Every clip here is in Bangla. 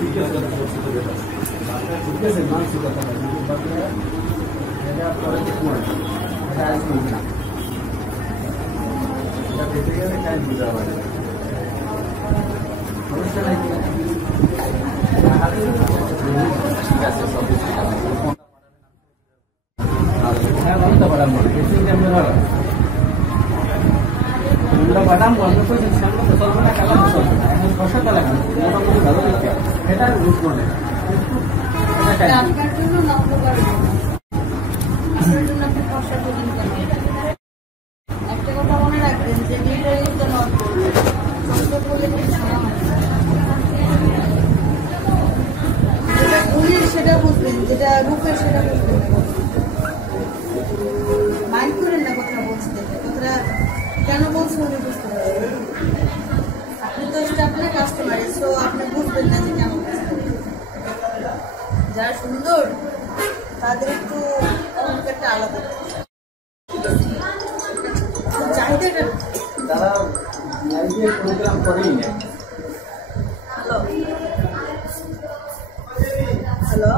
ঠিক আছে মানসিক কথা এটা পরে দেখবো এটা আজ বলবো না এটা দেখে গেলে কাজ বুঝা হবে সমস্যা নাই ঠিক আছে সব কিছু হ্যাঁ বলতে পারাম আমরা বাদাম বন্ধ করে সামনে তো চলবে না কালাম চলবে না এখন কষাটা লাগানো মোটামুটি ভালো দেখতে এটা রুট মনে আপনার জন্য নষ্ট করবেন আপনার জন্য আপনি কষা দিন একটা কথা মনে রাখবেন যে মিটার ইউজ নট করবেন কষ্ট করলে কিছু না হয় যেটা ভুলের সেটা বুঝবেন যেটা রূপের সেটা বুঝবেন মাইন্ড করেন না কথা বলতে কথাটা কেন বলছো উনি বুঝতে পারবেন আপনি তো আপনার কাস্টমার সো আপনি বুঝবেন না যে কেন যারা সুন্দর তাদের একটু অনেকটা আলাদা চাহিদাটা তারা প্রোগ্রাম করেই না হ্যালো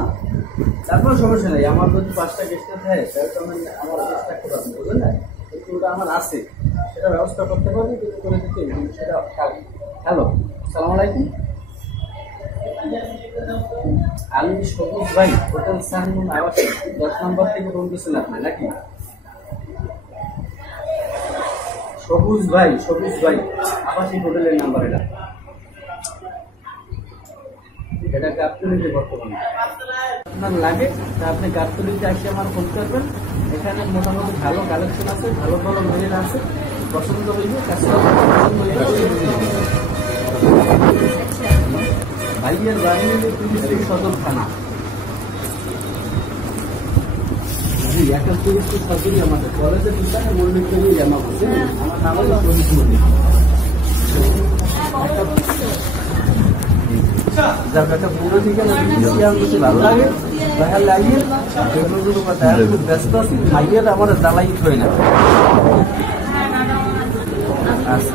তারপর সমস্যা নেই আমার যদি 5টা গেস্ট থাকে তাহলে তো আমার চেষ্টা করবো বুঝলেন না কিন্তু ওটা আমার আছে সেটা ব্যবস্থা করতে পারবো কিন্তু করে দিতে সেটা হ্যালো আসসালামু আলাইকুম আমি সবুজ ভাই হোটেল সানমুন আবাস 10 নম্বর থেকে ফোন করছেন আপনি নাকি সবুজ ভাই আবাসিক হোটেলের নাম্বার এটা গাবতলীতে বর্তমানে আপনার লাগে তা আপনি গাবতলীতে এসে আমার ফোন করবেন এখানে মোটামুটি ভালো কালেকশন আছে ভালো ভালো মডেল আছে পছন্দ হইবে ভাইয়ের বাড়ি হলে পুলিশ সদর থানা জি একটা পুলিশ সদরই আমাদের কলেজের পিছনে মন্দির থেকে জামা করছে আমার নাম হলো পুলিশ মন্দির যার একটা পুরো ঠিকানা দিচ্ছি ভালো লাগে দেখা লাগিয়ে যেগুলো কথা খুব ব্যস্ত আছি ভাইয়ের আমার জ্বালাই হয় না আচ্ছা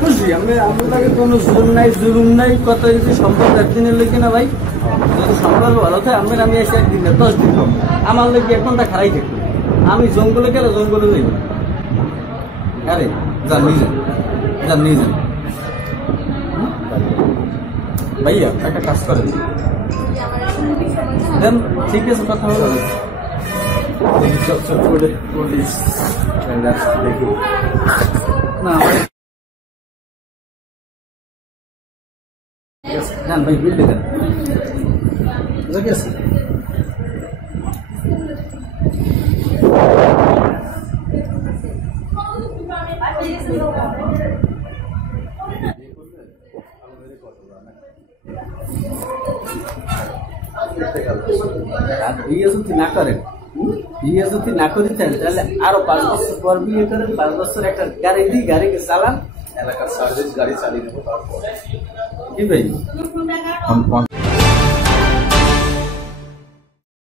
খুশি আমাদের কোনো জুলুম নাই কত যদি সম্পদ একদিনের লেগে না ভাই যদি সম্পর্ক ভালো থাকে আমি এসে একদিন না 10 দিন আমার লেগে 1 ঘন্টা খারাই থাকবো আমি জঙ্গলে গেলে জঙ্গলে যাইব আরে যান নিয়ে যান ভাইয়া একটা কাজ করেন দেন ঠিক আছে কথা হলো না যান ভাই বিলটা দেন ঠিক আছে বিয়ে যদি না করেন বিয়ে যদি না করিতেন তাহলে আরো 5 বছর পর বিয়ে করেন 5 বছর একটা গাড়ি চালান এলাকার সার্ভিস গাড়ি চালিয়ে নেবো তারপর কি ভাই